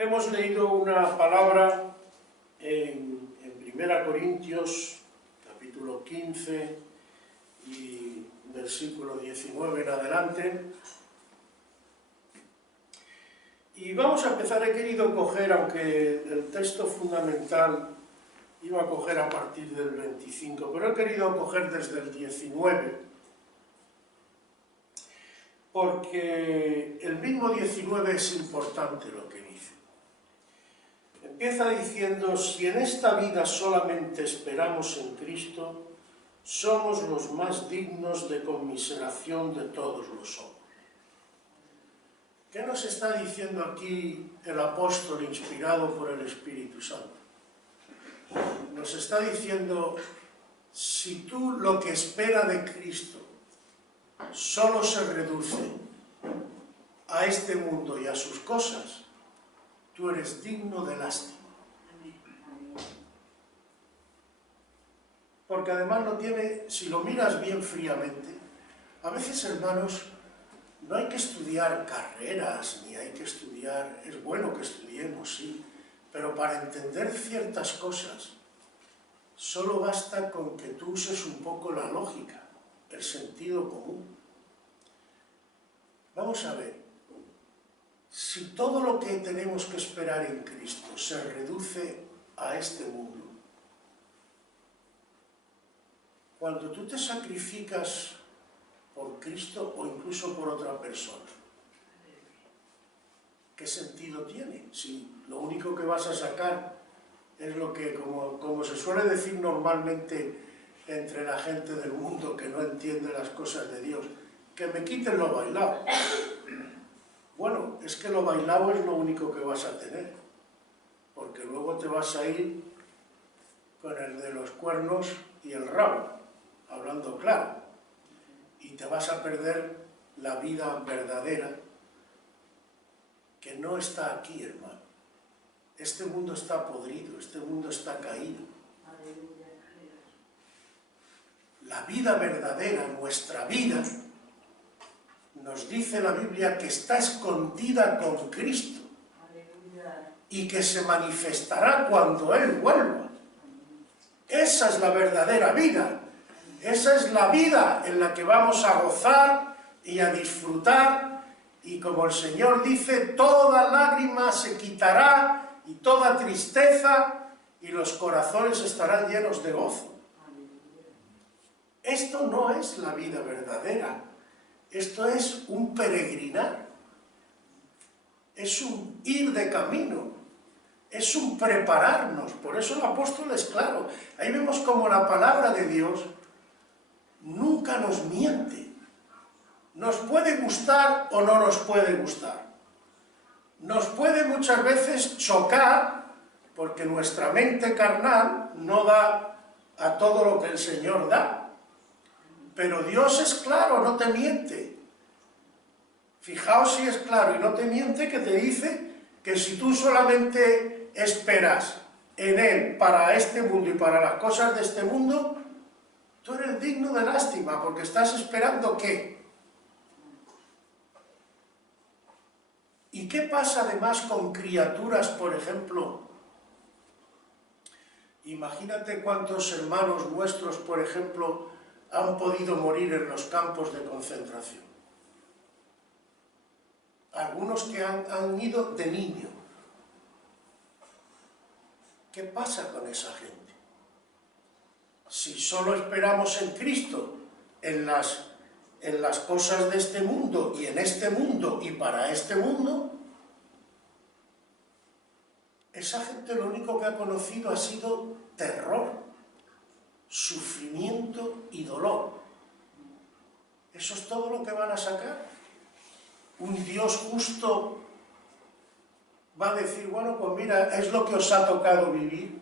Hemos leído una palabra en 1 Corintios, capítulo 15 y versículo 19 en adelante. Y vamos a empezar, he querido coger, aunque el texto fundamental iba a coger a partir del 25, pero he querido coger desde el 19, porque el mismo 19 es importante lo que dice. Empieza diciendo: si en esta vida solamente esperamos en Cristo, somos los más dignos de conmiseración de todos los hombres. ¿Qué nos está diciendo aquí el apóstol inspirado por el Espíritu Santo? Nos está diciendo: si tú lo que espera de Cristo solo se reduce a este mundo y a sus cosas, tú eres digno de lástima. Porque además no tiene, si lo miras bien fríamente, a veces, hermanos, no hay que estudiar carreras, ni hay que estudiar, es bueno que estudiemos, sí, pero para entender ciertas cosas, solo basta con que tú uses un poco la lógica, el sentido común. Vamos a ver, si todo lo que tenemos que esperar en Cristo se reduce a este mundo, cuando tú te sacrificas por Cristo o incluso por otra persona, ¿qué sentido tiene? Si lo único que vas a sacar es lo que, como se suele decir normalmente entre la gente del mundo que no entiende las cosas de Dios, que me quiten lo bailado. Bueno, es que lo bailado es lo único que vas a tener, porque luego te vas a ir con el de los cuernos y el rabo, hablando claro, y te vas a perder la vida verdadera, que no está aquí, hermano. Este mundo está podrido, este mundo está caído. La vida verdadera, nuestra vida, nos dice la Biblia que está escondida con Cristo y que se manifestará cuando Él vuelva. Esa es la verdadera vida. Esa es la vida en la que vamos a gozar y a disfrutar, y como el Señor dice, toda lágrima se quitará y toda tristeza, y los corazones estarán llenos de gozo. Esto no es la vida verdadera, esto es un peregrinar, es un ir de camino, es un prepararnos. Por eso el apóstol es claro. Ahí vemos como la palabra de Dios nunca nos miente. Nos puede gustar o no nos puede gustar. Nos puede muchas veces chocar, porque nuestra mente carnal no da a todo lo que el Señor da. Pero Dios es claro, no te miente. Fijaos si es claro y no te miente, que te dice que si tú solamente esperas en Él para este mundo y para las cosas de este mundo, tú eres digno de lástima, porque estás esperando ¿qué? ¿Y qué pasa además con criaturas, por ejemplo? Imagínate cuántos hermanos nuestros, por ejemplo, han podido morir en los campos de concentración. Algunos que han ido de niño. ¿Qué pasa con esa gente? Si solo esperamos en Cristo, en las cosas de este mundo y en este mundo y para este mundo, esa gente lo único que ha conocido ha sido terror, sufrimiento y dolor. ¿Eso es todo lo que van a sacar? ¿Un Dios justo va a decir, bueno, pues mira, es lo que os ha tocado vivir?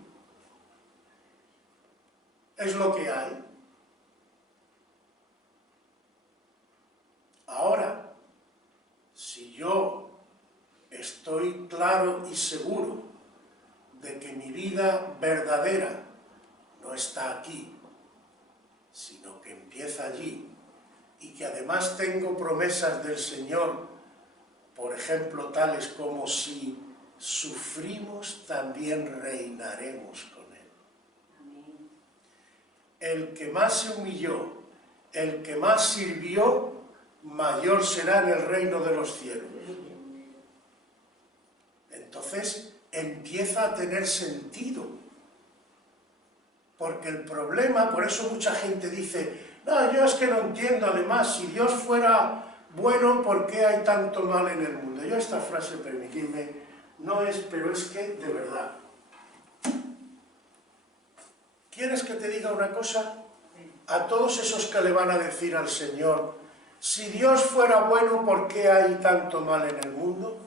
Es lo que hay. Ahora, si yo estoy claro y seguro de que mi vida verdadera no está aquí, sino que empieza allí, y que además tengo promesas del Señor, por ejemplo, tales como si sufrimos, también reinaremos con Él. El que más se humilló, el que más sirvió, mayor será en el reino de los cielos. Entonces empieza a tener sentido. Porque el problema, por eso mucha gente dice, no, yo es que no entiendo, además, si Dios fuera bueno, ¿por qué hay tanto mal en el mundo? Yo esta frase, permitidme, no es, pero es que, de verdad. ¿Quieres que te diga una cosa? A todos esos que le van a decir al Señor, si Dios fuera bueno, ¿por qué hay tanto mal en el mundo?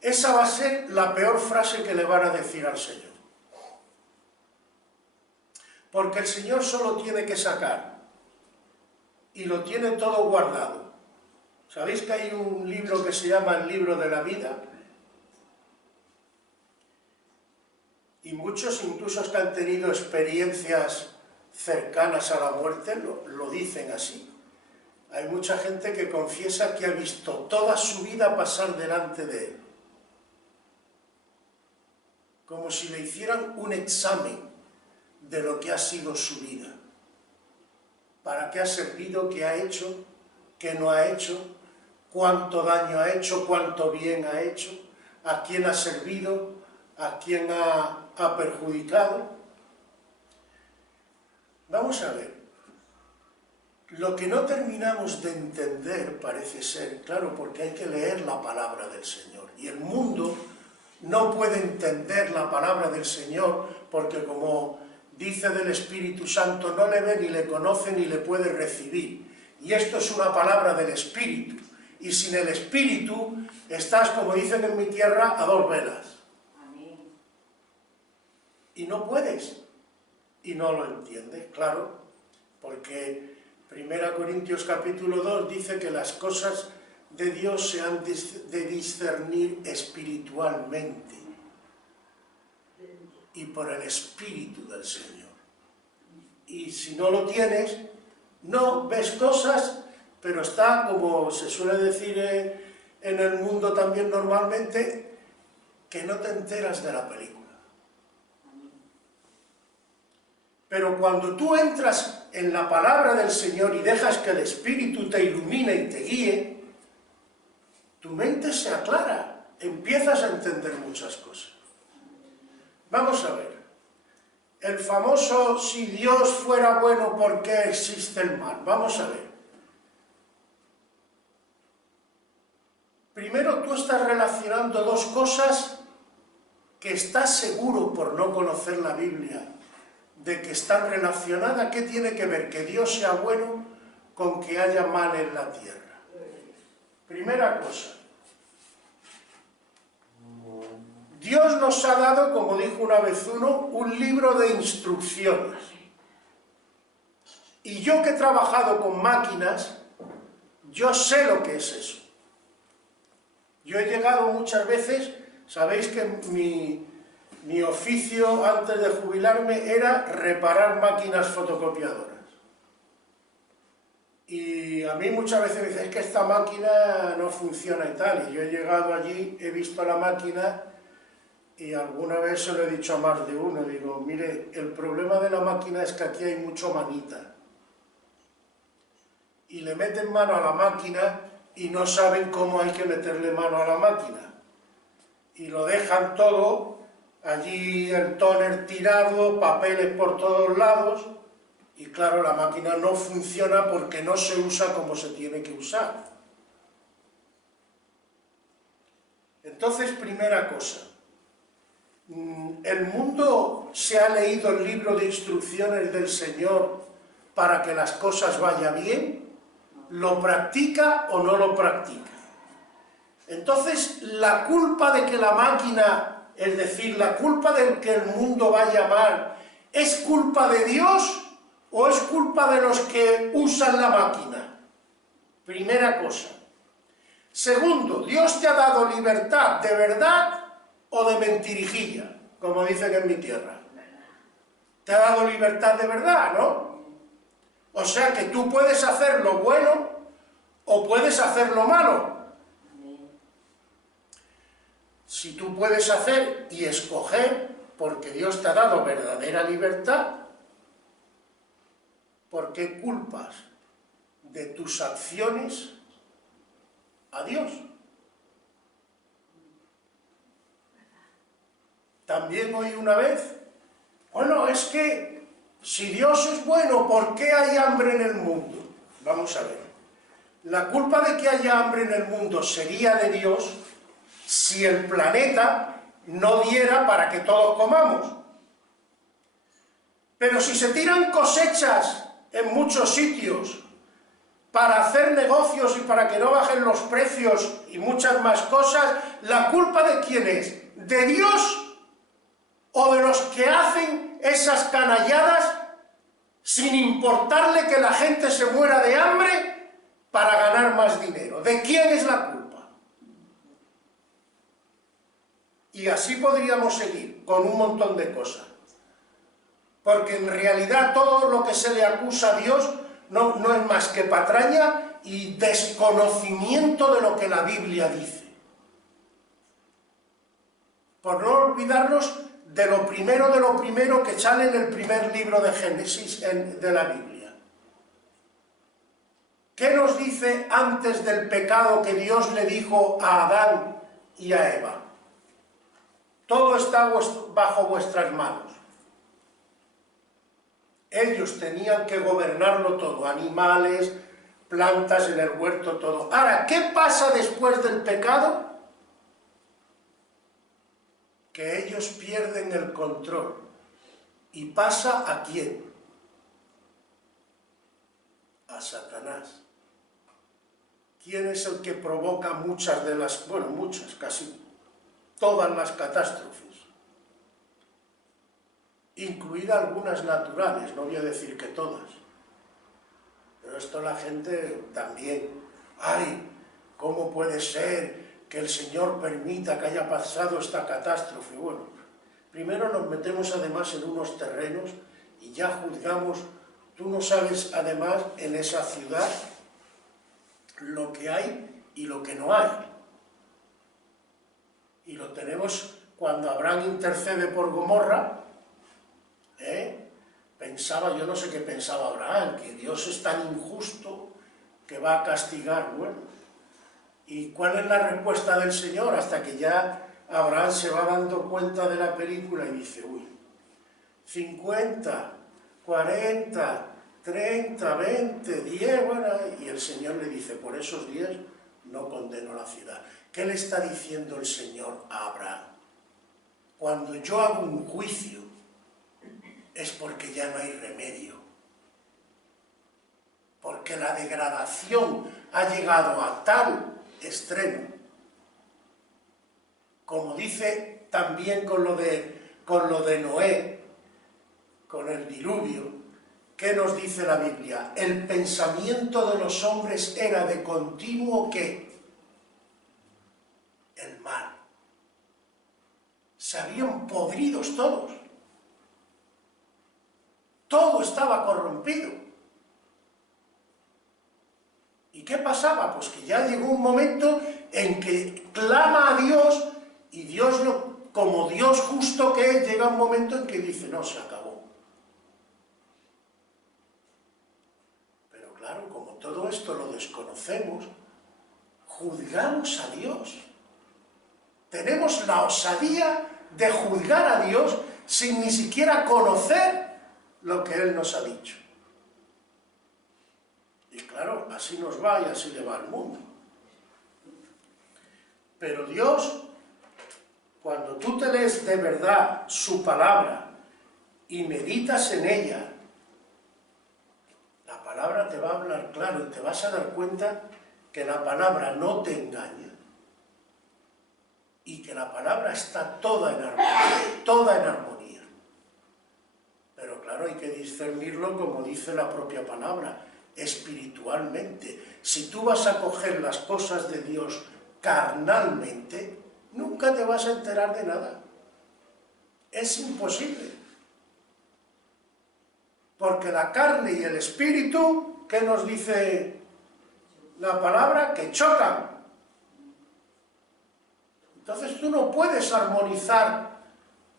Esa va a ser la peor frase que le van a decir al Señor. Porque el Señor solo tiene que sacar, y lo tiene todo guardado. ¿Sabéis que hay un libro que se llama el libro de la vida? Y muchos, incluso que han tenido experiencias cercanas a la muerte, lo dicen así. Hay mucha gente que confiesa que ha visto toda su vida pasar delante de él. Como si le hicieran un examen de lo que ha sido su vida. ¿Para qué ha servido? ¿Qué ha hecho? ¿Qué no ha hecho? ¿Cuánto daño ha hecho? ¿Cuánto bien ha hecho? ¿A quién ha servido? ¿A quién ha perjudicado? Vamos a ver. Lo que no terminamos de entender parece ser, claro, porque hay que leer la palabra del Señor. Y el mundo no puede entender la palabra del Señor porque, como dice del Espíritu Santo, no le ve ni le conoce ni le puede recibir. Y esto es una palabra del Espíritu. Y sin el Espíritu estás, como dicen en mi tierra, a dos velas. Amén. Y no puedes. Y no lo entiendes, claro. Porque 1 Corintios capítulo 2 dice que las cosas de Dios se han de discernir espiritualmente. Y por el Espíritu del Señor. Y si no lo tienes, no ves cosas, pero está, como se suele decir en el mundo también normalmente, que no te enteras de la película. Pero cuando tú entras en la palabra del Señor y dejas que el Espíritu te ilumine y te guíe, tu mente se aclara, empiezas a entender muchas cosas. Vamos a ver, el famoso, si Dios fuera bueno, ¿por qué existe el mal? Vamos a ver. Primero tú estás relacionando dos cosas que estás seguro, por no conocer la Biblia, de que están relacionadas. ¿Qué tiene que ver que Dios sea bueno con que haya mal en la tierra? Primera cosa. Dios nos ha dado, como dijo una vez uno, un libro de instrucciones. Y yo que he trabajado con máquinas, yo sé lo que es eso. Yo he llegado muchas veces, sabéis que mi oficio antes de jubilarme era reparar máquinas fotocopiadoras. Y a mí muchas veces me dicen, es que esta máquina no funciona y tal. Y yo he llegado allí, he visto la máquina y alguna vez se lo he dicho a más de uno. Digo, mire, el problema de la máquina es que aquí hay mucho manita. Y le meten mano a la máquina y no saben cómo hay que meterle mano a la máquina. Y lo dejan todo, allí el tóner tirado, papeles por todos lados, y claro, la máquina no funciona porque no se usa como se tiene que usar. Entonces, primera cosa, ¿el mundo se ha leído el libro de instrucciones del Señor para que las cosas vayan bien? ¿Lo practica o no lo practica? Entonces, la culpa de que la máquina, es decir, la culpa de que el mundo vaya mal, ¿es culpa de Dios o es culpa de los que usan la máquina? Primera cosa. Segundo, ¿Dios te ha dado libertad de verdad o de mentirijilla? Como dicen en mi tierra. Te ha dado libertad de verdad, ¿no? O sea que tú puedes hacer lo bueno o puedes hacer lo malo. Si tú puedes hacer y escoger, porque Dios te ha dado verdadera libertad, ¿por qué culpas de tus acciones a Dios? También oí una vez, bueno, es que si Dios es bueno, ¿por qué hay hambre en el mundo? Vamos a ver. La culpa de que haya hambre en el mundo sería de Dios si el planeta no diera para que todos comamos. Pero si se tiran cosechas en muchos sitios para hacer negocios y para que no bajen los precios y muchas más cosas, ¿la culpa de quién es? ¿De Dios o de los que hacen esas canalladas sin importarle que la gente se muera de hambre para ganar más dinero? ¿De quién es la culpa? Y así podríamos seguir con un montón de cosas. Porque en realidad todo lo que se le acusa a Dios no es más que patraña y desconocimiento de lo que la Biblia dice. Por no olvidarnos de lo primero que sale en el primer libro de Génesis de la Biblia. ¿Qué nos dice antes del pecado que Dios le dijo a Adán y a Eva? Todo está bajo vuestras manos. Ellos tenían que gobernarlo todo, animales, plantas en el huerto, todo. Ahora, ¿qué pasa después del pecado? Que ellos pierden el control. ¿Y pasa a quién? A Satanás. ¿Quién es el que provoca muchas de las, bueno, muchas, casi todas las catástrofes? Incluidas algunas naturales, no voy a decir que todas. Pero esto la gente también, ¡ay! ¿Cómo puede ser que el Señor permita que haya pasado esta catástrofe? Bueno, primero nos metemos además en unos terrenos y ya juzgamos. Tú no sabes además en esa ciudad lo que hay y lo que no hay. Y lo tenemos cuando Abraham intercede por Gomorra. Pensaba, yo no sé qué pensaba Abraham, que Dios es tan injusto que va a castigar. Bueno, ¿y cuál es la respuesta del Señor? Hasta que ya Abraham se va dando cuenta de la película y dice, uy, 50, 40, 30, 20, 10, bueno, y el Señor le dice, por esos 10 no condeno la ciudad. ¿Qué le está diciendo el Señor a Abraham? Cuando yo hago un juicio, es porque ya no hay remedio. Porque la degradación ha llegado a tal extremo, como dice también con lo de Noé, con el diluvio. ¿Qué nos dice la Biblia? El pensamiento de los hombres era de continuo, ¿qué? El mal. Se habían podridos todos. Todo estaba corrompido. ¿Y qué pasaba? Pues que ya llegó un momento en que clama a Dios y Dios, como Dios justo que es, llega un momento en que dice, no, se acabó. Pero claro, como todo esto lo desconocemos, juzgamos a Dios. Tenemos la osadía de juzgar a Dios sin ni siquiera conocer lo que Él nos ha dicho. Y claro, así nos va y así le va al mundo. Pero Dios, cuando tú te lees de verdad su palabra y meditas en ella, la palabra te va a hablar claro y te vas a dar cuenta que la palabra no te engaña y que la palabra está toda en armonía, toda en armonía. Pero claro, hay que discernirlo como dice la propia palabra, espiritualmente. Si tú vas a coger las cosas de Dios carnalmente, nunca te vas a enterar de nada. Es imposible. Porque la carne y el espíritu, ¿qué nos dice la palabra? Que chocan. Entonces tú no puedes armonizar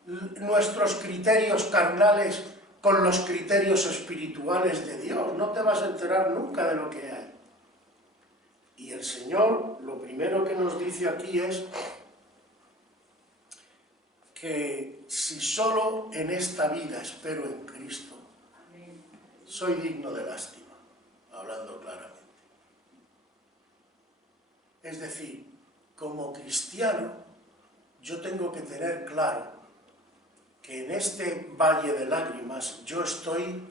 nuestros criterios carnales con los criterios espirituales de Dios. No te vas a enterar nunca de lo que hay. Y el Señor, lo primero que nos dice aquí es que si solo en esta vida espero en Cristo, soy digno de lástima, hablando claramente. Es decir, como cristiano, yo tengo que tener claro que en este valle de lágrimas yo estoy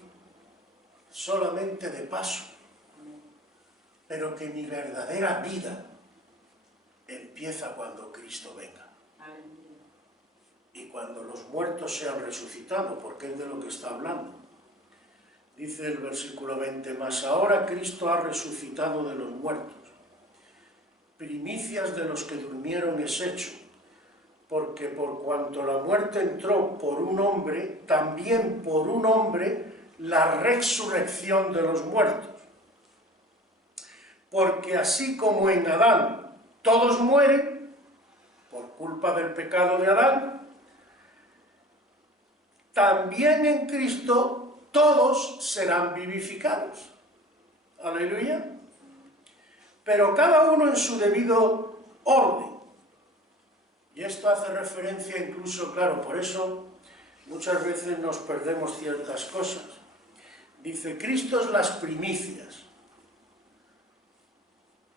solamente de paso, pero que mi verdadera vida empieza cuando Cristo venga. Y cuando los muertos sean resucitados, porque es de lo que está hablando. Dice el versículo 20, mas ahora Cristo ha resucitado de los muertos. Primicias de los que durmieron es hecho, porque por cuanto la muerte entró por un hombre, también por un hombre la resurrección de los muertos. Porque así como en Adán todos mueren, por culpa del pecado de Adán, también en Cristo todos serán vivificados. Aleluya. Pero cada uno en su debido orden. Y esto hace referencia incluso, claro, por eso muchas veces nos perdemos ciertas cosas. Dice, Cristo es las primicias.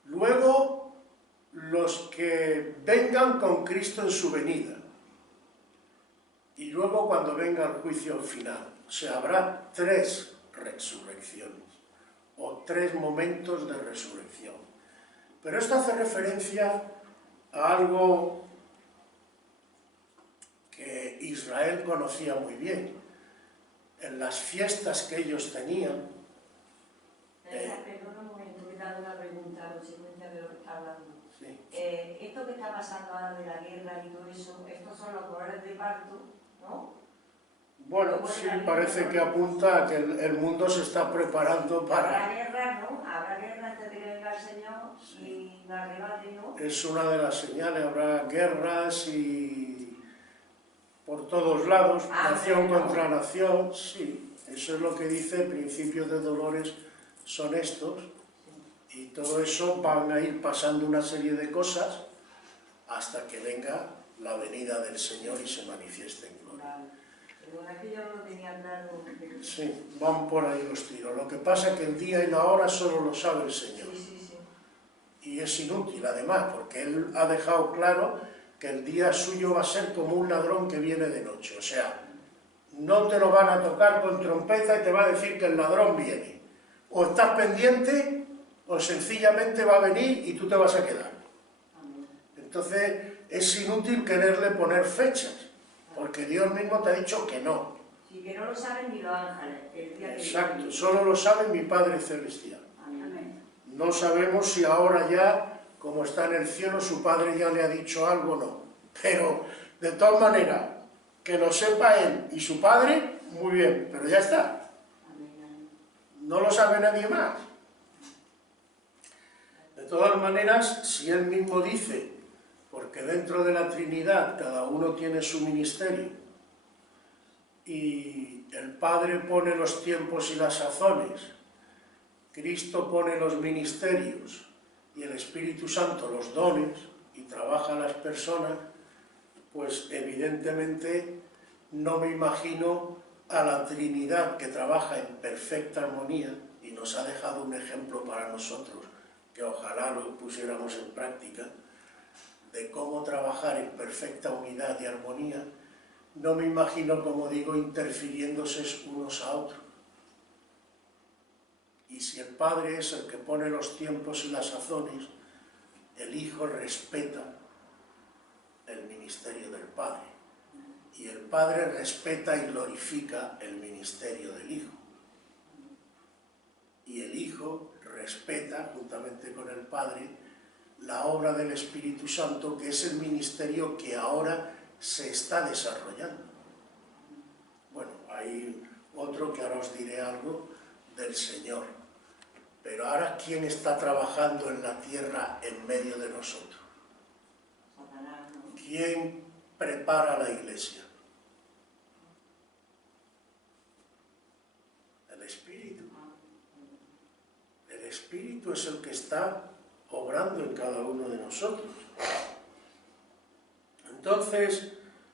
Luego, los que vengan con Cristo en su venida. Y luego cuando venga el juicio final. O sea, habrá 3 resurrecciones, o 3 momentos de resurrección. Pero esto hace referencia a algo que Israel conocía muy bien. En las fiestas que ellos tenían... Perdona un momento, que te hago una pregunta, consecuencia de lo que está hablando. Sí. Esto que está pasando ahora de la guerra y todo eso, estos son los dolores de parto, ¿no? Bueno, sí, parece que apunta a que el mundo se está preparando para... Habrá guerra, ¿no? Habrá guerra antes de que venga el Señor y la arrebate, ¿no? Es una de las señales, habrá guerras y... por todos lados, nación contra nación, sí. Eso es lo que dice, principios de dolores son estos, y todo eso van a ir pasando una serie de cosas hasta que venga la venida del Señor y se manifieste en gloria. Vale. Pero aquí yo no lo tenía claro. Sí, van por ahí los tiros. Lo que pasa es que el día y la hora solo lo sabe el Señor. Sí. Y es inútil, además, porque Él ha dejado claro que el día suyo va a ser como un ladrón que viene de noche. O sea, no te lo van a tocar con trompeta y te va a decir que el ladrón viene. O estás pendiente, o sencillamente va a venir y tú te vas a quedar. Entonces, es inútil quererle poner fechas, porque Dios mismo te ha dicho que no. Sí, que no lo saben ni los ángeles. El día que Exacto, viene. solo lo sabe mi Padre Celestial. Amén. No sabemos si ahora ya, como está en el cielo, su Padre ya le ha dicho algo o no. Pero, de todas maneras, que lo sepa Él y su Padre, muy bien, pero ya está. No lo sabe nadie más. De todas maneras, si Él mismo dice, porque dentro de la Trinidad cada uno tiene su ministerio, y el Padre pone los tiempos y las sazones, Cristo pone los ministerios y el Espíritu Santo los dones y trabaja a las personas, pues evidentemente no me imagino a la Trinidad que trabaja en perfecta armonía y nos ha dejado un ejemplo para nosotros, que ojalá lo pusiéramos en práctica, de cómo trabajar en perfecta unidad y armonía. No me imagino, como digo, interfiriéndose unos a otros. Y si el Padre es el que pone los tiempos y las sazones, el Hijo respeta el ministerio del Padre. Y el Padre respeta y glorifica el ministerio del Hijo. Y el Hijo respeta, juntamente con el Padre, la obra del Espíritu Santo, que es el ministerio que ahora se está desarrollando. Bueno, hay otro que ahora os diré algo del Señor. Pero ahora, ¿quién está trabajando en la tierra en medio de nosotros? ¿quién prepara la iglesia? El Espíritu. El Espíritu es el que está obrando en cada uno de nosotros. Entonces,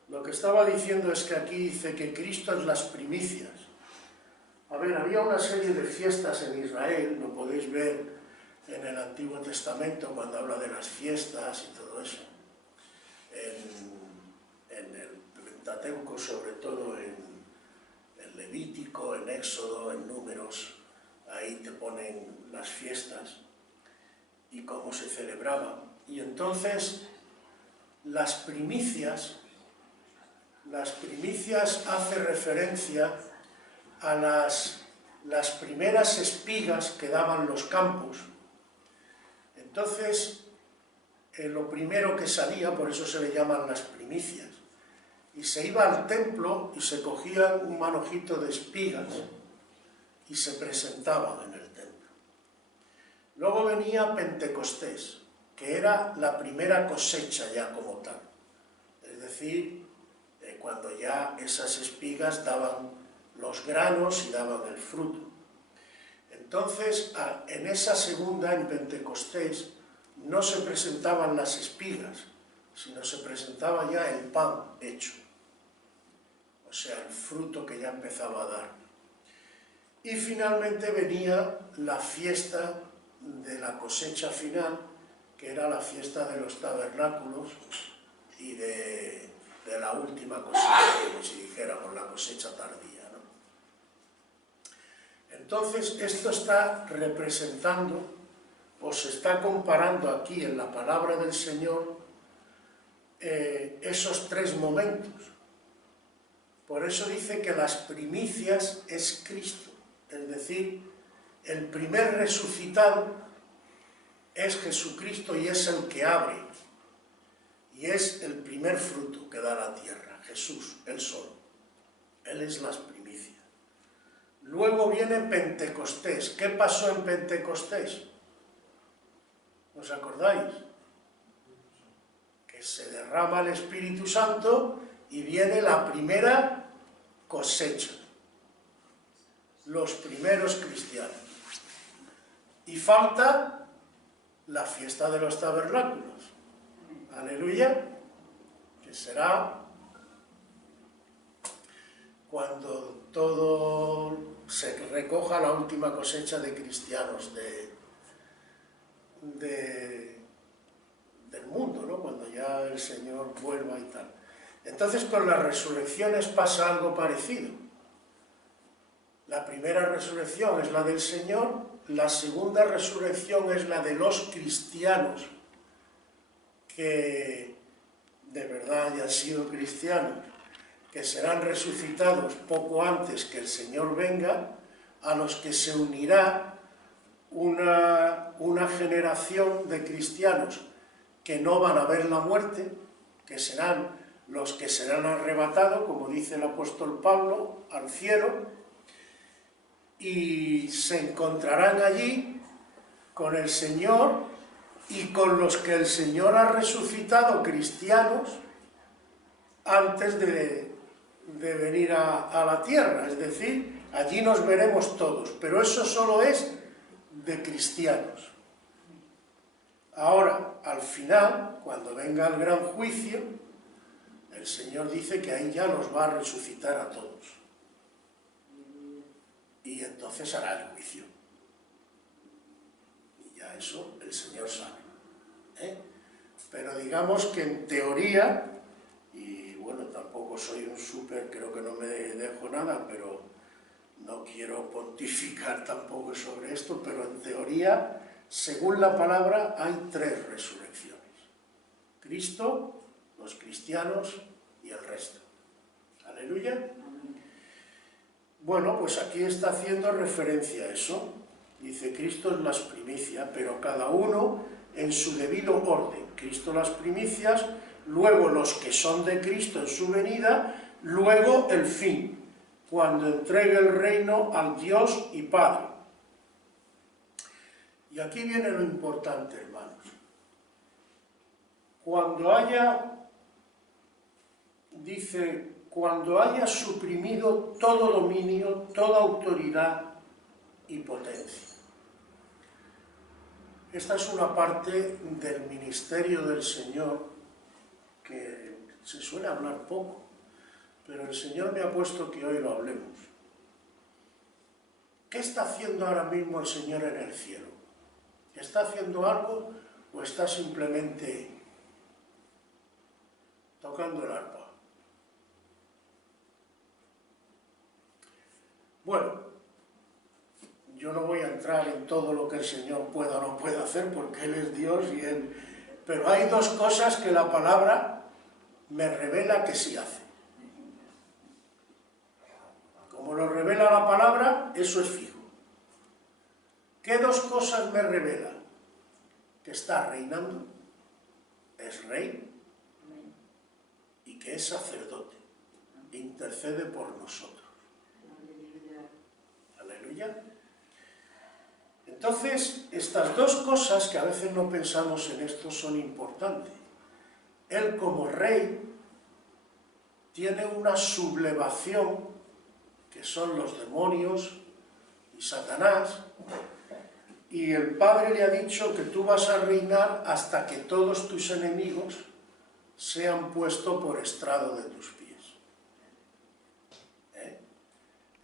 lo que estaba diciendo es que aquí dice que Cristo es las primicias. A ver, había una serie de fiestas en Israel, lo podéis ver en el Antiguo Testamento cuando habla de las fiestas y todo eso. En el Pentateuco, sobre todo en Levítico, en Éxodo, en Números, ahí te ponen las fiestas y cómo se celebraban. Y entonces las primicias hace referencia a las primeras espigas que daban los campos. Entonces, lo primero que salía, por eso se le llaman las primicias, y se iba al templo y se cogía un manojito de espigas y se presentaban en el templo. Luego venía Pentecostés, que era la primera cosecha ya como tal, es decir, cuando ya esas espigas daban los granos y daban el fruto. Entonces, en esa segunda, en Pentecostés, no se presentaban las espigas, sino se presentaba ya el pan hecho, o sea, el fruto que ya empezaba a dar. Y finalmente venía la fiesta de la cosecha final, que era la fiesta de los tabernáculos y de la última cosecha, como si dijéramos, la cosecha tardía, ¿no? Entonces, esto está representando, o se está comparando aquí en la palabra del Señor, esos tres momentos. Por eso dice que las primicias es Cristo, es decir, el primer resucitado es Jesucristo y es el que abre, y es el primer fruto que da la tierra, Jesús, Él solo. Él es las primicias. Luego viene Pentecostés. ¿Qué pasó en Pentecostés? ¿Os acordáis? Que se derrama el Espíritu Santo y viene la primera cosecha, los primeros cristianos. Y falta la fiesta de los tabernáculos. Aleluya, que será cuando todo se recoja la última cosecha de cristianos del mundo, ¿no? Cuando ya el Señor vuelva y tal. Entonces con las resurrecciones pasa algo parecido. La primera resurrección es la del Señor, la segunda resurrección es la de los cristianos que de verdad hayan sido cristianos, que serán resucitados poco antes que el Señor venga, a los que se unirá una generación de cristianos que no van a ver la muerte, que serán los que serán arrebatados, como dice el apóstol Pablo, al cielo, y se encontrarán allí con el Señor y con los que el Señor ha resucitado cristianos antes de venir a la tierra, es decir, allí nos veremos todos, pero eso solo es de cristianos. Ahora, al final, cuando venga el gran juicio, el Señor dice que ahí ya nos va a resucitar a todos. Y entonces hará el juicio. Y ya eso el Señor sabe. Pero digamos que en teoría, y bueno, tampoco soy un súper, creo que no me dejo nada, pero no quiero pontificar tampoco sobre esto, pero en teoría, según la palabra, hay tres resurrecciones. Cristo, los cristianos y el resto. Aleluya. Bueno, pues aquí está haciendo referencia a eso. Dice, Cristo es las primicias, pero cada uno en su debido orden. Cristo las primicias, luego los que son de Cristo en su venida, luego el fin, cuando entregue el reino al Dios y Padre. Y aquí viene lo importante, hermanos. Cuando haya dice, cuando haya suprimido todo dominio, toda autoridad y potencia. Esta es una parte del ministerio del Señor que se suele hablar poco, pero el Señor me ha puesto que hoy lo hablemos. ¿Qué está haciendo ahora mismo el Señor en el cielo? ¿Está haciendo algo o está simplemente tocando el arpa? Bueno, yo no voy a entrar en todo lo que el Señor pueda o no pueda hacer, porque Él es Dios y Él... Pero hay dos cosas que la palabra me revela que sí hace. Como lo revela la palabra, eso es fijo. ¿Qué dos cosas me revela? Que está reinando, es rey, y que es sacerdote, intercede por nosotros. Aleluya. Entonces, estas dos cosas que a veces no pensamos en esto son importantes. Él como rey tiene una sublevación, que son los demonios y Satanás, y el Padre le ha dicho que tú vas a reinar hasta que todos tus enemigos sean puestos por estrado de tus pies.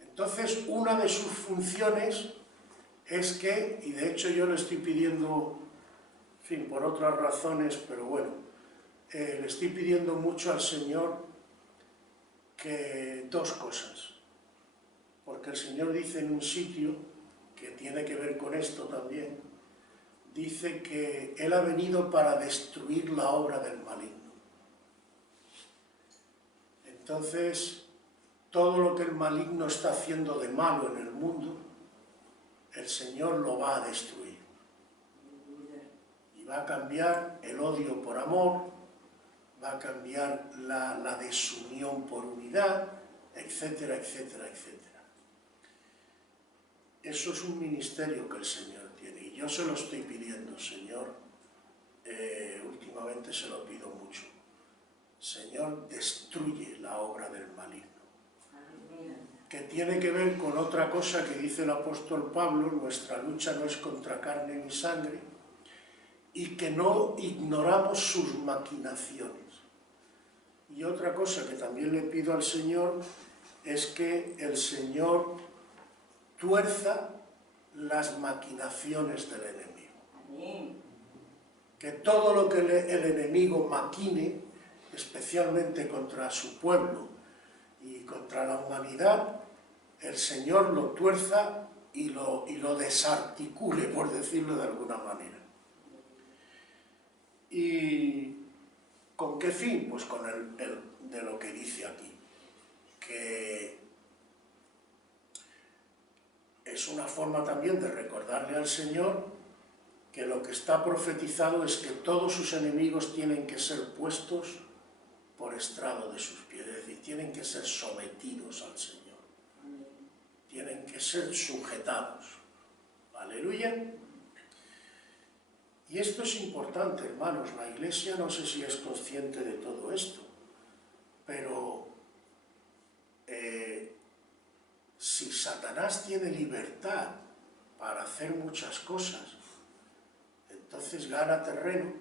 Entonces, una de sus funciones es que, y de hecho yo le estoy pidiendo, en fin, por otras razones, pero bueno, le estoy pidiendo mucho al Señor que dos cosas. Porque el Señor dice en un sitio, que tiene que ver con esto también, dice que Él ha venido para destruir la obra del maligno. Entonces, todo lo que el maligno está haciendo de malo en el mundo, el Señor lo va a destruir. Y va a cambiar el odio por amor, va a cambiar la desunión por unidad, etcétera, etcétera, etcétera. Eso es un ministerio que el Señor tiene, y yo se lo estoy pidiendo, Señor, últimamente se lo pido mucho. Señor, destruye la obra del maligno. Que tiene que ver con otra cosa que dice el apóstol Pablo: nuestra lucha no es contra carne ni sangre, y que no ignoramos sus maquinaciones. Y otra cosa que también le pido al Señor es que el Señor tuerza las maquinaciones del enemigo. Que todo lo que el enemigo maquine, especialmente contra su pueblo y contra la humanidad, el Señor lo tuerza y lo desarticule, por decirlo de alguna manera. ¿Y con qué fin? Pues con de lo que dice aquí, que es una forma también de recordarle al Señor que lo que está profetizado es que todos sus enemigos tienen que ser puestos por estrado de sus pies, es decir, tienen que ser sometidos al Señor, tienen que ser sujetados. Aleluya. Y esto es importante, hermanos. La Iglesia no sé si es consciente de todo esto, pero si Satanás tiene libertad para hacer muchas cosas, entonces gana terreno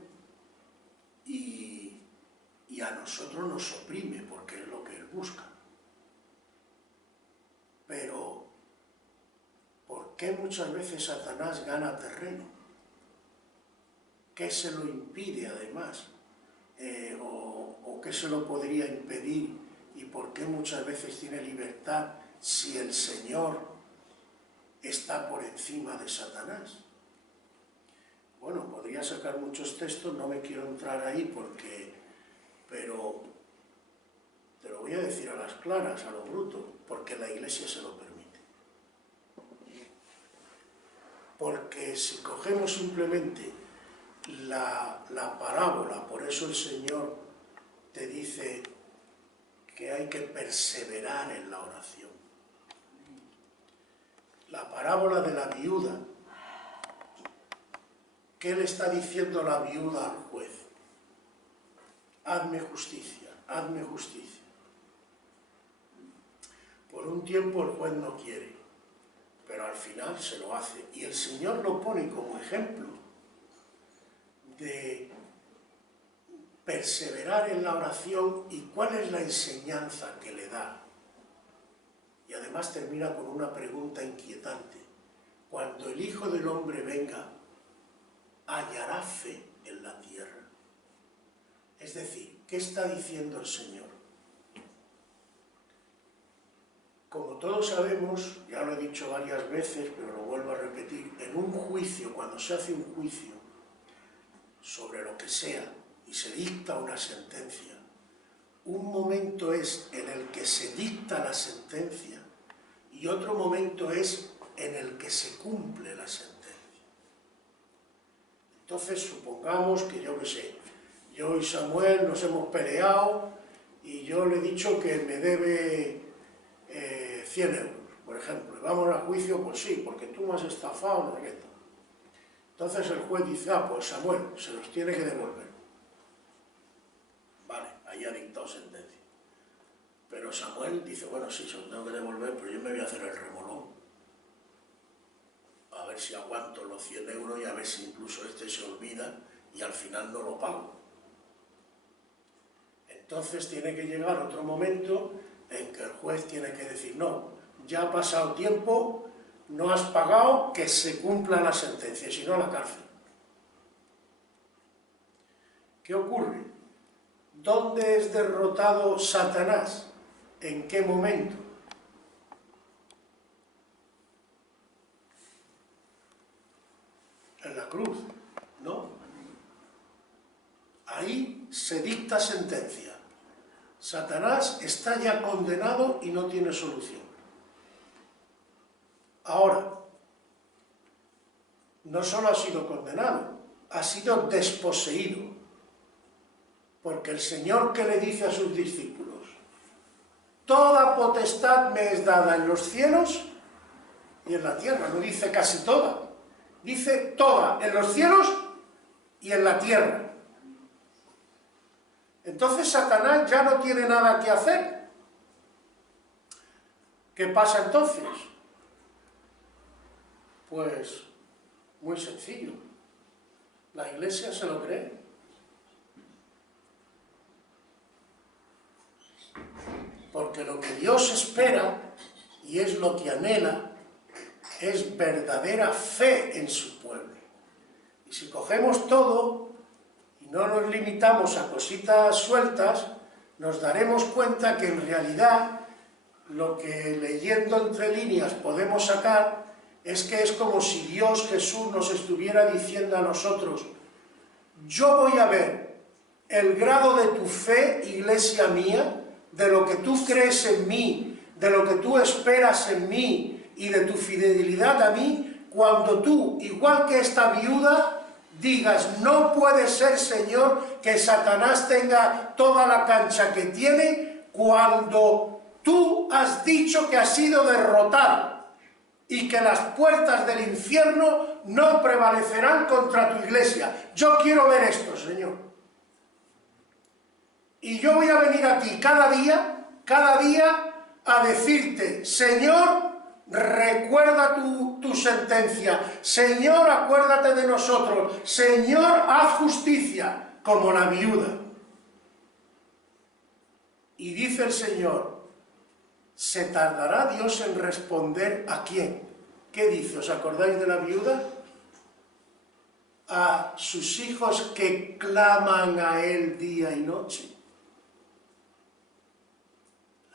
y a nosotros nos oprime, porque es lo que él busca. Pero, ¿por qué muchas veces Satanás gana terreno? ¿Qué se lo impide además? ¿O qué se lo podría impedir? ¿Y por qué muchas veces tiene libertad si el Señor está por encima de Satanás? Bueno, podría sacar muchos textos, no me quiero entrar ahí pero te lo voy a decir a las claras, a lo bruto, porque la Iglesia se lo permite. Porque si cogemos simplemente la parábola, por eso el Señor te dice que hay que perseverar en la oración. La parábola de la viuda, ¿qué le está diciendo la viuda al juez? Hazme justicia, hazme justicia. un tiempo el juez no quiere, pero al final se lo hace. Y el Señor lo pone como ejemplo de perseverar en la oración y cuál es la enseñanza que le da. Y además termina con una pregunta inquietante. Cuando el Hijo del Hombre venga, ¿hallará fe en la tierra? Es decir, ¿qué está diciendo el Señor? Como todos sabemos, ya lo he dicho varias veces, pero lo vuelvo a repetir, en un juicio, cuando se hace un juicio sobre lo que sea y se dicta una sentencia, un momento es en el que se dicta la sentencia y otro momento es en el que se cumple la sentencia. Entonces, supongamos que, yo qué sé, yo y Samuel nos hemos peleado y yo le he dicho que me debe 100 euros, por ejemplo. Vamos a juicio, pues sí, porque tú me has estafado, no sé qué. Entonces el juez dice, pues Samuel, se los tiene que devolver. Vale, ahí ha dictado sentencia. Pero Samuel dice, bueno, sí, se los tengo que devolver, pero yo me voy a hacer el remolón. A ver si aguanto los 100 euros y a ver si incluso este se olvida y al final no lo pago. Entonces tiene que llegar otro momento en que el juez tiene que decir, no, ya ha pasado tiempo, no has pagado, que se cumpla la sentencia, si no la cárcel. ¿Qué ocurre? ¿Dónde es derrotado Satanás? ¿En qué momento? En la cruz, ¿no? Ahí se dicta sentencia. Satanás está ya condenado y no tiene solución. Ahora, no solo ha sido condenado, ha sido desposeído. Porque el Señor, que le dice a sus discípulos, toda potestad me es dada en los cielos y en la tierra, no dice casi toda, dice toda, en los cielos y en la tierra. Entonces Satanás ya no tiene nada que hacer. ¿Qué pasa entonces? Pues muy sencillo. La Iglesia se lo cree. Porque lo que Dios espera, y es lo que anhela, es verdadera fe en su pueblo. Y si cogemos todo y no nos limitamos a cositas sueltas, nos daremos cuenta que en realidad lo que leyendo entre líneas podemos sacar es que es como si Dios Jesús nos estuviera diciendo a nosotros, yo voy a ver el grado de tu fe, iglesia mía, de lo que tú crees en mí, de lo que tú esperas en mí y de tu fidelidad a mí, cuando tú, igual que esta viuda, digas, no puede ser, Señor, que Satanás tenga toda la cancha que tiene, cuando tú has dicho que ha sido derrotado y que las puertas del infierno no prevalecerán contra tu iglesia. Yo quiero ver esto, Señor. Y yo voy a venir a ti cada día a decirte, Señor, recuerda tu sentencia, Señor, acuérdate de nosotros, Señor, haz justicia, como la viuda. Y dice el Señor, ¿se tardará Dios en responder a quién? ¿Qué dice? ¿Os acordáis de la viuda? A sus hijos que claman a Él día y noche.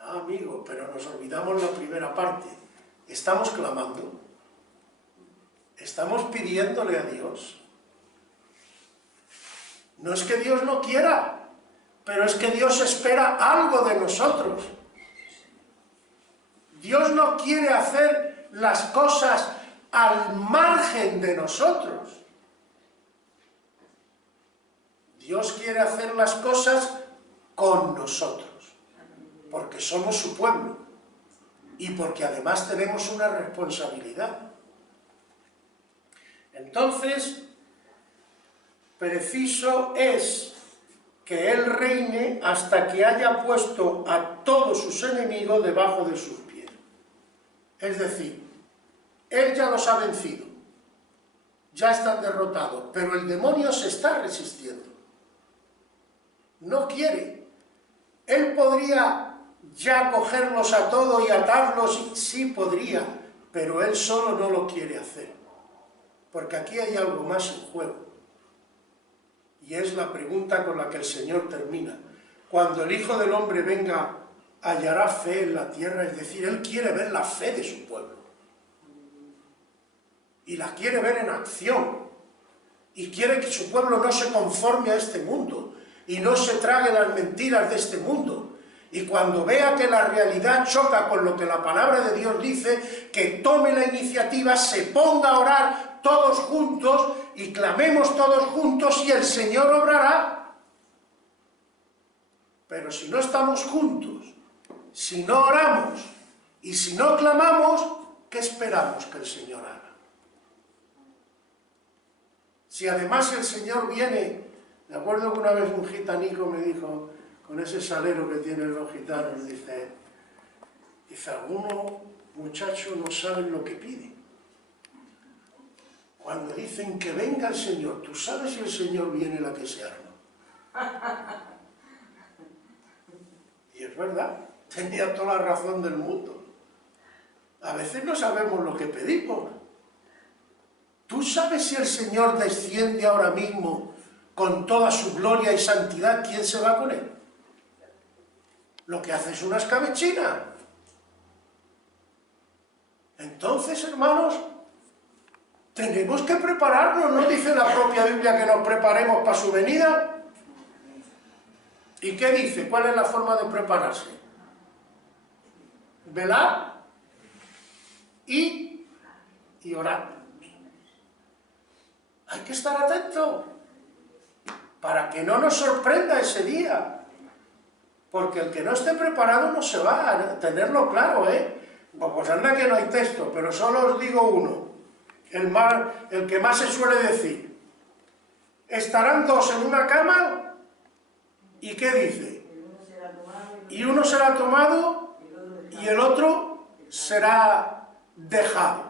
Amigo, pero nos olvidamos la primera parte. Estamos clamando. Estamos pidiéndole a Dios. No es que Dios no quiera, pero es que Dios espera algo de nosotros. Dios no quiere hacer las cosas al margen de nosotros. Dios quiere hacer las cosas con nosotros. Porque somos su pueblo y porque además tenemos una responsabilidad. Entonces, preciso es que Él reine hasta que haya puesto a todos sus enemigos debajo de sus pies. Es decir, Él ya los ha vencido, ya están derrotados, pero el demonio se está resistiendo. No quiere. Él podría ya cogerlos a todos y atarlos, sí podría, pero Él solo no lo quiere hacer. Porque aquí hay algo más en juego. Y es la pregunta con la que el Señor termina. Cuando el Hijo del Hombre venga, hallará fe en la tierra, es decir, Él quiere ver la fe de su pueblo. Y la quiere ver en acción. Y quiere que su pueblo no se conforme a este mundo y no se trague las mentiras de este mundo. Y cuando vea que la realidad choca con lo que la palabra de Dios dice, que tome la iniciativa, se ponga a orar todos juntos y clamemos todos juntos y el Señor obrará. Pero si no estamos juntos, si no oramos y si no clamamos, ¿qué esperamos que el Señor haga? Si además el Señor viene, me acuerdo que una vez un gitanico me dijo, con ese salero que tienen los gitanos, dice, algunos muchachos no saben lo que piden. Cuando dicen que venga el Señor, ¿tú sabes si el Señor viene la que se arma? Y es verdad, tenía toda la razón del mundo. A veces no sabemos lo que pedimos. ¿Tú sabes si el Señor desciende ahora mismo con toda su gloria y santidad? ¿Quién se va con Él? Lo que hace es una escabechina. Entonces, hermanos, tenemos que prepararnos. ¿No dice la propia Biblia que nos preparemos para su venida? ¿Y qué dice? ¿Cuál es la forma de prepararse? Velar y orar. Hay que estar atento para que no nos sorprenda ese día. Porque el que no esté preparado no se va a tenerlo claro, ¿eh? Pues anda que no hay texto, pero solo os digo uno. El que más se suele decir. Estarán dos en una cama, ¿y qué dice? Y uno será tomado y el otro será dejado.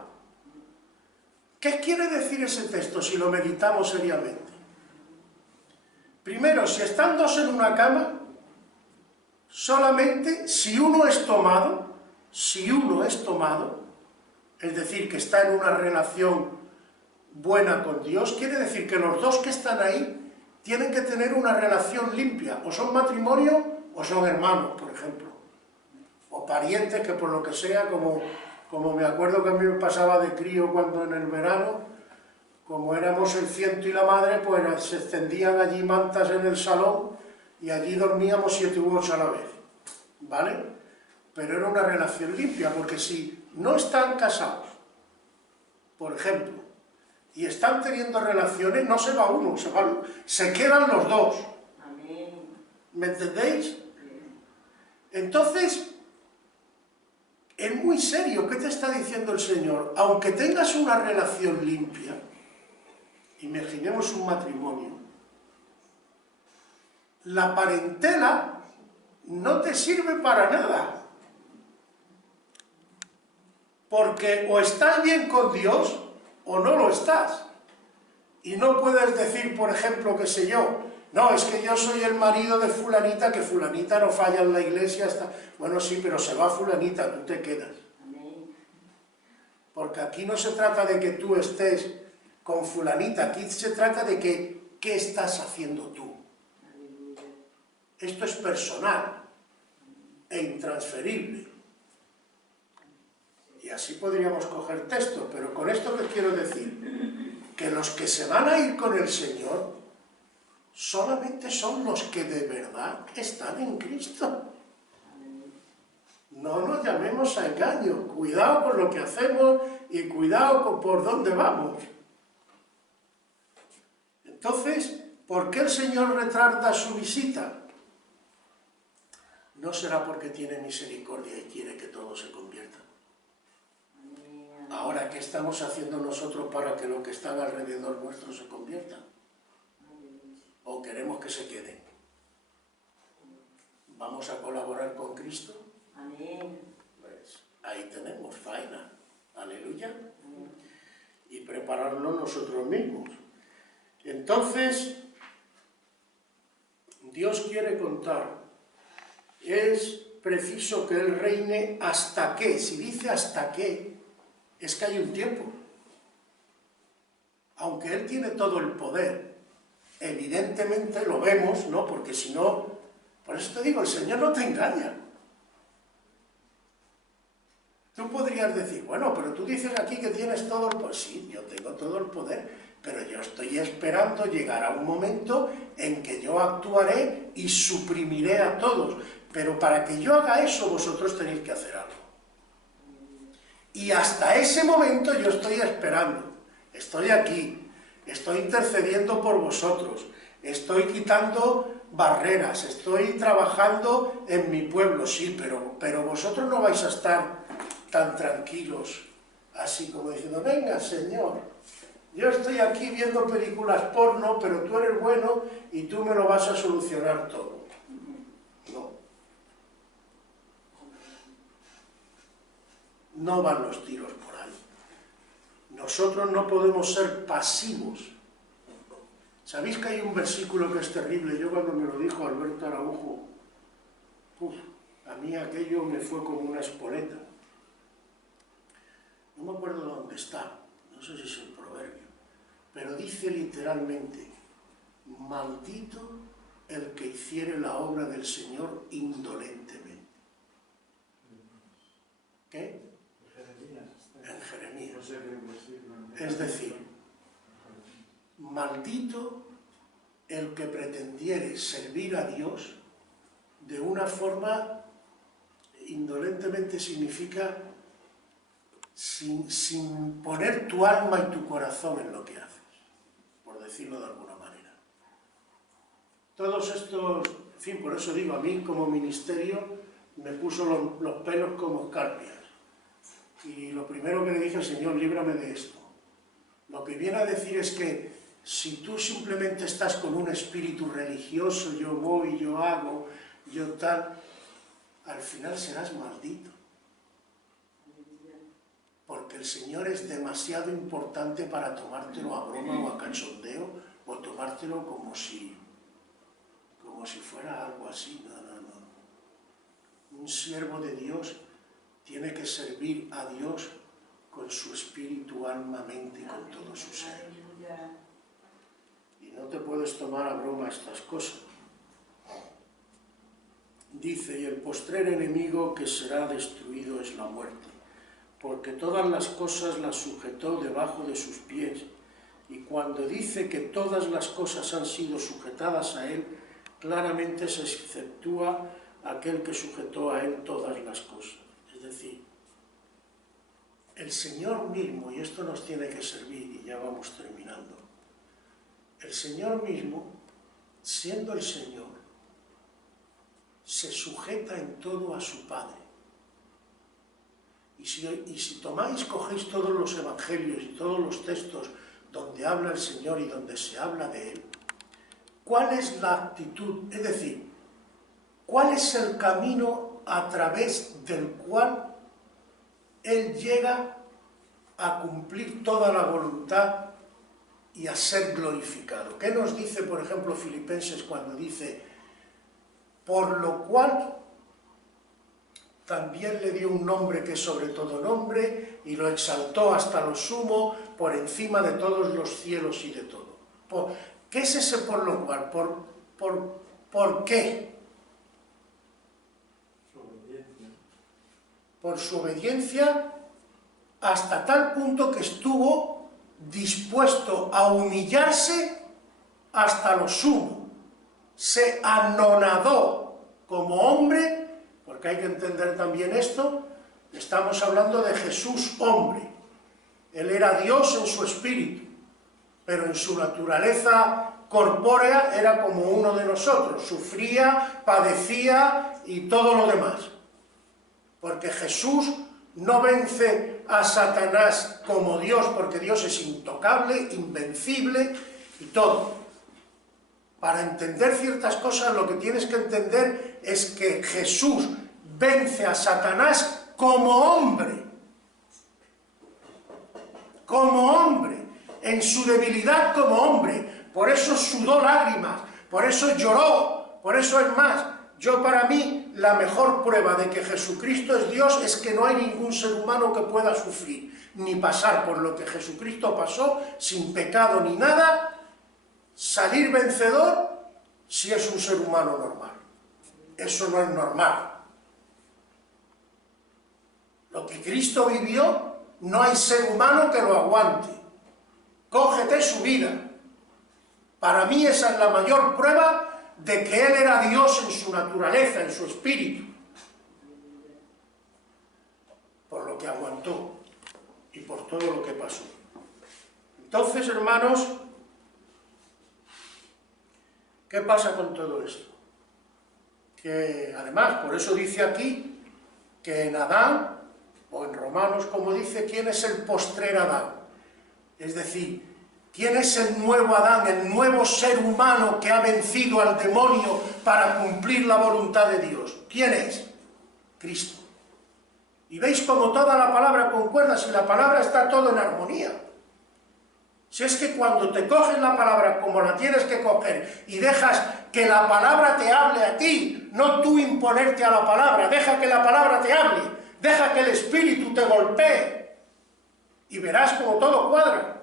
¿Qué quiere decir ese texto si lo meditamos seriamente? Primero, si están dos en una cama, solamente si uno es tomado, es decir, que está en una relación buena con Dios, quiere decir que los dos que están ahí tienen que tener una relación limpia, o son matrimonio o son hermanos, por ejemplo, o parientes que por lo que sea, como me acuerdo que a mí me pasaba de crío cuando en el verano, como éramos el ciento y la madre, pues se extendían allí mantas en el salón y allí dormíamos 7 u 8 a la vez, ¿vale? Pero era una relación limpia, porque si no están casados, por ejemplo, y están teniendo relaciones, no se va uno, se quedan los dos. ¿Me entendéis? Entonces, es muy serio. ¿Qué te está diciendo el Señor? Aunque tengas una relación limpia, imaginemos un matrimonio, la parentela no te sirve para nada. Porque o estás bien con Dios o no lo estás. Y no puedes decir, por ejemplo, qué sé yo, no, es que yo soy el marido de fulanita, que fulanita no falla en la iglesia. Bueno, sí, pero se va fulanita, tú te quedas. Porque aquí no se trata de que tú estés con fulanita, aquí se trata de que, ¿qué estás haciendo tú? Esto es personal e intransferible. Y así podríamos coger texto, pero con esto que quiero decir, que los que se van a ir con el Señor solamente son los que de verdad están en Cristo. No nos llamemos a engaño, cuidado con lo que hacemos y cuidado con por dónde vamos. Entonces, ¿por qué el Señor retarda su visita? No será porque tiene misericordia y quiere que todos se conviertan. Ahora, ¿qué estamos haciendo nosotros para que los que están alrededor nuestro se conviertan? ¿O queremos que se queden? ¿Vamos a colaborar con Cristo? Amén. Pues ahí tenemos faena. ya. Y prepararlo nosotros mismos. Entonces, Dios quiere contar. Es preciso que Él reine hasta que, si dice hasta que, es que hay un tiempo. Aunque Él tiene todo el poder, evidentemente lo vemos, ¿no? Porque si no, por eso te digo, el Señor no te engaña. Tú podrías decir, bueno, pero tú dices aquí que tienes todo el poder. Sí, yo tengo todo el poder, pero yo estoy esperando llegar a un momento en que yo actuaré y suprimiré a todos. Pero para que yo haga eso, vosotros tenéis que hacer algo. Y hasta ese momento yo estoy esperando. Estoy aquí, estoy intercediendo por vosotros, estoy quitando barreras, estoy trabajando en mi pueblo, sí, pero vosotros no vais a estar tan tranquilos, así como diciendo, venga, Señor, yo estoy aquí viendo películas porno, pero tú eres bueno y tú me lo vas a solucionar todo. No. No van los tiros por ahí. Nosotros no podemos ser pasivos. ¿Sabéis que hay un versículo que es terrible? Yo cuando me lo dijo Alberto Araujo, a mí aquello me fue como una espoleta. No me acuerdo dónde está, no sé si es el proverbio, pero dice literalmente, maldito el que hiciere la obra del Señor indolentemente. ¿Qué? En Jeremías. Es decir, maldito el que pretendiere servir a Dios de una forma, indolentemente significa sin poner tu alma y tu corazón en lo que haces, por decirlo de alguna manera. Todos estos, en fin, por eso digo, a mí como ministerio me puso los pelos como escarpias. Y lo primero que le dije, Señor, líbrame de esto. Lo que viene a decir es que si tú simplemente estás con un espíritu religioso, yo voy, yo hago, yo tal, al final serás maldito. Porque el Señor es demasiado importante para tomártelo a broma o a cachondeo, o tomártelo como si fuera algo así. No, no, no. Un siervo de Dios tiene que servir a Dios con su espíritu, alma, mente y con todo su ser. Y no te puedes tomar a broma estas cosas. Dice, y el postrer enemigo que será destruido es la muerte, porque todas las cosas las sujetó debajo de sus pies, y cuando dice que todas las cosas han sido sujetadas a él, claramente se exceptúa aquel que sujetó a él todas las cosas. Es decir, el Señor mismo, y esto nos tiene que servir, y ya vamos terminando, el Señor mismo, siendo el Señor, se sujeta en todo a su Padre. Y si tomáis, cogéis todos los evangelios y todos los textos donde habla el Señor y donde se habla de Él, ¿cuál es la actitud? Es decir, ¿cuál es el camino a través del cual Él llega a cumplir toda la voluntad y a ser glorificado? ¿Qué nos dice, por ejemplo, Filipenses cuando dice, por lo cual también le dio un nombre que es sobre todo nombre y lo exaltó hasta lo sumo por encima de todos los cielos y de todo? ¿Qué es ese por lo cual? ¿Por qué? Por su obediencia hasta tal punto que estuvo dispuesto a humillarse hasta lo sumo. Se anonadó como hombre, porque hay que entender también esto, estamos hablando de Jesús hombre. Él era Dios en su espíritu, pero en su naturaleza corpórea era como uno de nosotros, sufría, padecía y todo lo demás. Porque Jesús no vence a Satanás como Dios, porque Dios es intocable, invencible y todo. Para entender ciertas cosas lo que tienes que entender es que Jesús vence a Satanás como hombre. como hombre, en su debilidad como hombre, por eso sudó lágrimas, por eso lloró, por eso es más. Yo, para mí, la mejor prueba de que Jesucristo es Dios es que no hay ningún ser humano que pueda sufrir, ni pasar por lo que Jesucristo pasó, sin pecado ni nada, salir vencedor si es un ser humano normal. Eso no es normal. Lo que Cristo vivió, no hay ser humano que lo aguante. Cógete su vida. Para mí esa es la mayor prueba de que Él era Dios en su naturaleza, en su espíritu. Por lo que aguantó y por todo lo que pasó. Entonces, hermanos, ¿qué pasa con todo esto? Que además, por eso dice aquí que en Adán, o en Romanos, como dice, ¿quién es el postrer Adán? Es decir, ¿quién es el nuevo Adán, el nuevo ser humano que ha vencido al demonio para cumplir la voluntad de Dios? ¿Quién es? Cristo. Y veis como toda la palabra concuerda, si la palabra está todo en armonía. Si es que cuando te coges la palabra como la tienes que coger y dejas que la palabra te hable a ti, no tú imponerte a la palabra, deja que la palabra te hable, deja que el Espíritu te golpee y verás como todo cuadra.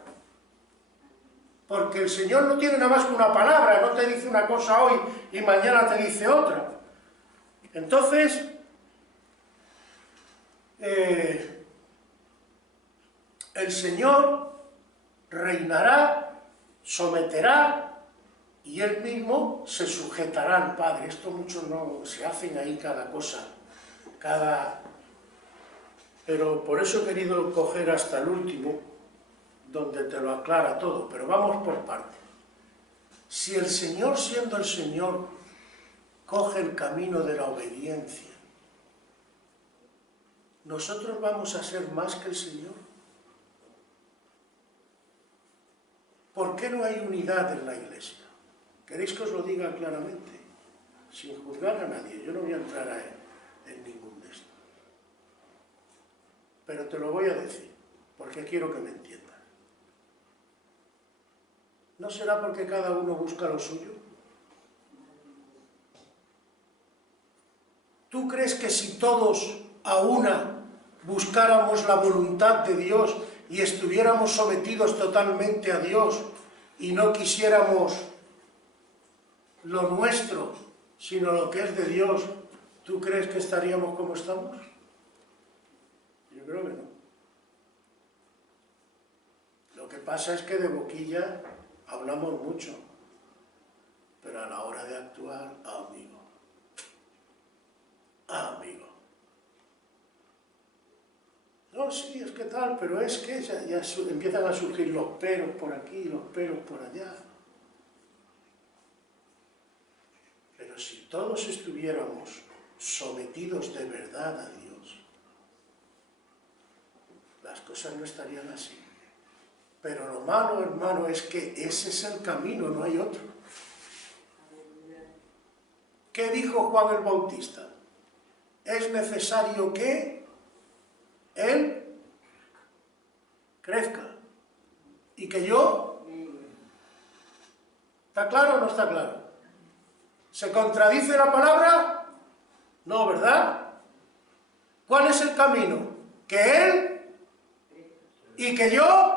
Porque el Señor no tiene nada más que una palabra, no te dice una cosa hoy y mañana te dice otra. Entonces, el Señor reinará, someterá y Él mismo se sujetará al Padre. Esto muchos no se hacen ahí cada cosa, pero por eso he querido coger hasta el último, donde te lo aclara todo, pero vamos por partes. Si el Señor, siendo el Señor, coge el camino de la obediencia, ¿nosotros vamos a ser más que el Señor? ¿Por qué no hay unidad en la Iglesia? ¿Queréis que os lo diga claramente? Sin juzgar a nadie, yo no voy a entrar en ningún de estos. Pero te lo voy a decir, porque quiero que me entiendas. ¿No será porque cada uno busca lo suyo? ¿Tú crees que si todos a una buscáramos la voluntad de Dios y estuviéramos sometidos totalmente a Dios y no quisiéramos lo nuestro, sino lo que es de Dios, ¿tú crees que estaríamos como estamos? Yo creo que no. Lo que pasa es que de boquilla hablamos mucho, pero a la hora de actuar, amigo. No, sí, es que tal, pero es que ya empiezan a surgir los peros por aquí, los peros por allá. Pero si todos estuviéramos sometidos de verdad a Dios, las cosas no estarían así. Pero lo malo, hermano, es que ese es el camino, no hay otro. ¿Qué dijo Juan el Bautista? Es necesario que Él crezca y que yo... ¿Está claro o no está claro? ¿Se contradice la palabra? No, ¿verdad? ¿Cuál es el camino? Que Él y que yo...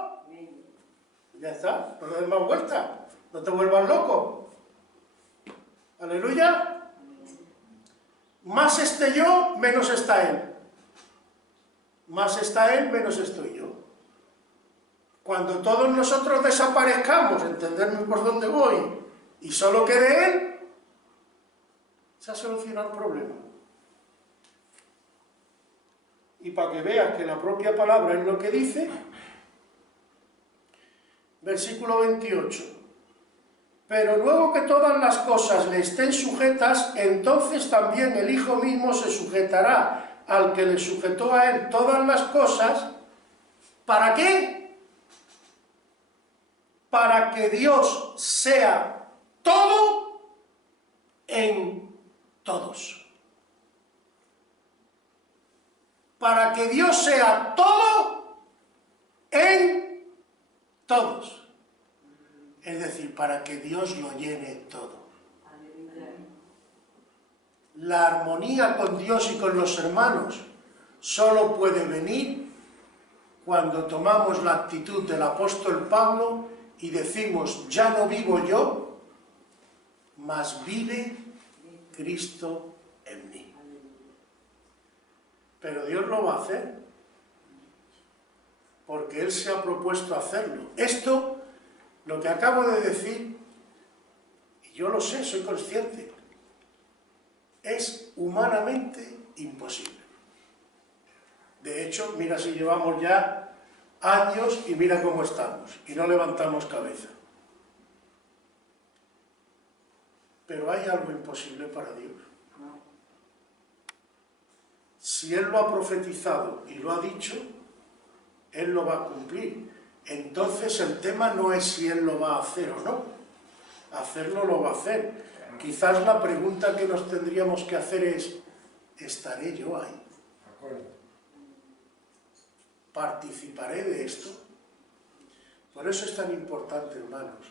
Ya está, no le des más vuelta, no te vuelvas loco. Aleluya. Más esté yo, menos está Él. Más está Él, menos estoy yo. Cuando todos nosotros desaparezcamos, entenderme por dónde voy, y solo quede Él, se ha solucionado el problema. Y para que veas que la propia palabra es lo que dice, versículo 28. Pero luego que todas las cosas le estén sujetas, entonces también el Hijo mismo se sujetará al que le sujetó a Él todas las cosas. ¿Para qué? Para que Dios sea todo en todos. Para que Dios sea todo en todos. Es decir, para que Dios lo llene todo. La armonía con Dios y con los hermanos solo puede venir cuando tomamos la actitud del apóstol Pablo y decimos, ya no vivo yo, mas vive Cristo en mí. Pero Dios lo va a hacer, porque Él se ha propuesto hacerlo. Esto, lo que acabo de decir, y yo lo sé, soy consciente, es humanamente imposible. De hecho, mira si llevamos ya años y mira cómo estamos, y no levantamos cabeza. Pero hay algo imposible para Dios. Si Él lo ha profetizado y lo ha dicho, Él lo va a cumplir. Entonces el tema no es si Él lo va a hacer o no. Hacerlo lo va a hacer. Quizás la pregunta que nos tendríamos que hacer es, ¿estaré yo ahí? ¿Participaré de esto? Por eso es tan importante, hermanos.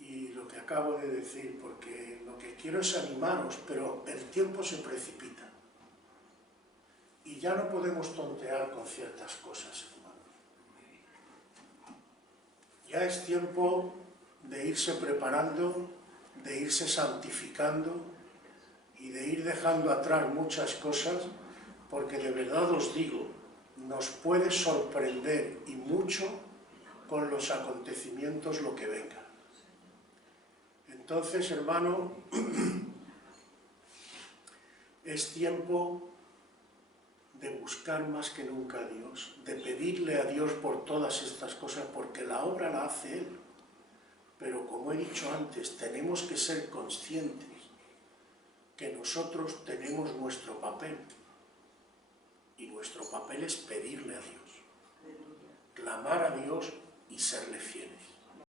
Y lo que acabo de decir, porque lo que quiero es animaros, pero el tiempo se precipita. Y ya no podemos tontear con ciertas cosas, hermanos. Ya es tiempo de irse preparando, de irse santificando y de ir dejando atrás muchas cosas, porque de verdad os digo, nos puede sorprender y mucho con los acontecimientos lo que venga. Entonces, hermano, es tiempo de buscar más que nunca a Dios, de pedirle a Dios por todas estas cosas, porque la obra la hace Él. Pero como he dicho antes, tenemos que ser conscientes que nosotros tenemos nuestro papel, y nuestro papel es pedirle a Dios, clamar a Dios y serle fieles.